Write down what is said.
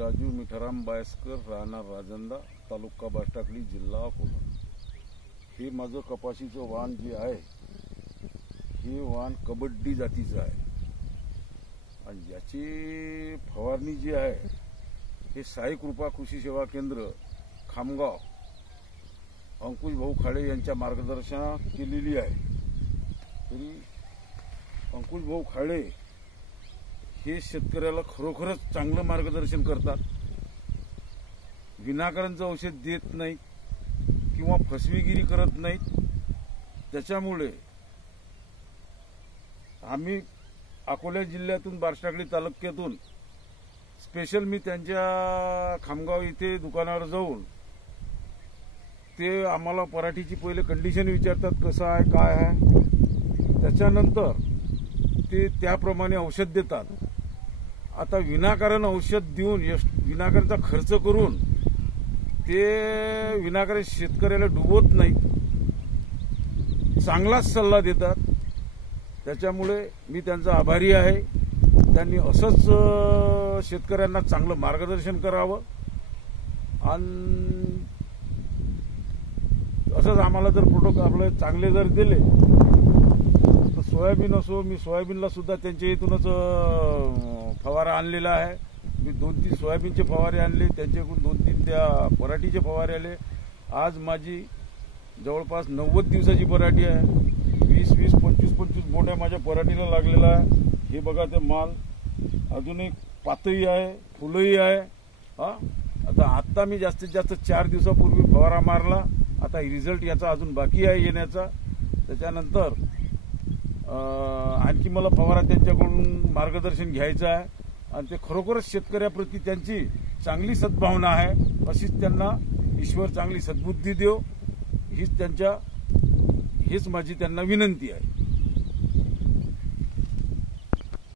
राजू मिठाराम बायस्कर, राहणार राजंदा, तालुका बाष्टाकली, जिल्हा अकोला। हे माझं कपाशीचं वाण जे आहे हे वाण कबड्डी जातीचं आहे आणि याची फवारणी जी आहे हे साई कृपा कृषी सेवा केंद्र खामगाव अंकुश भाऊ खाडे यांच्या मार्गदर्शनात केलेली आहे। तरी अंकुश भाऊ खाडे हे शेतकऱ्याला खरोखरच चांगलं मार्गदर्शन करतात। विनाकारणचं औषध देत नाहीत किंवा फसवेगिरी करत नाहीत। त्याच्यामुळे आम्ही अकोला जिल्ह्यातून बार्ष्टाकली तालुक्यातून स्पेशल मी त्यांच्या खामगाव इथे दुकानावर जाऊन ते आम्हाला पराठीची पहिले कंडिशन विचारतात, कसं आहे काय आहे, त्याच्यानंतर ते त्याप्रमाणे औषध देतात। आता विनाकारण औषध देऊन विनाकारणचा खर्च करून ते विनाकारण शेतकऱ्याला डुबवत नाहीत, चांगलाच सल्ला देतात। त्याच्यामुळे मी त्यांचा आभारी आहे। त्यांनी असंच शेतकऱ्यांना चांगलं मार्गदर्शन करावं आणि असंच आम्हाला जर प्रोडक्ट आपले चांगले जर दिले तर सोयाबीन असो, मी सोयाबीनला सुद्धा त्यांच्या इथूनच फवारा आणलेला आहे। मी 2-3 सोयाबीनचे फवारे आणले, त्यांच्याकडून 2-3 त्या पराठीचे फवारे आले। आज माझी जवळपास 90 दिवसाची पराठी आहे। 20-20, 25-25 मोठ्या माझ्या पराठीला लागलेला आहे। हे बघा ते माल अजून एक पातही आहे, फुलही आहे। आता मी जास्तीत जास्त 4 दिवसापूर्वी फवारा मारला। आता रिझल्ट याचा अजून बाकी आहे येण्याचा। त्याच्यानंतर आणखी मला फवारा त्यांच्याकडून मार्गदर्शन घ्यायचं आहे आणि ते खरोखरच शेतकऱ्याप्रती त्यांची चांगली सद्भावना आहे। अशीच त्यांना ईश्वर चांगली सद्बुद्धी देव, हीच माझी त्यांना विनंती आहे।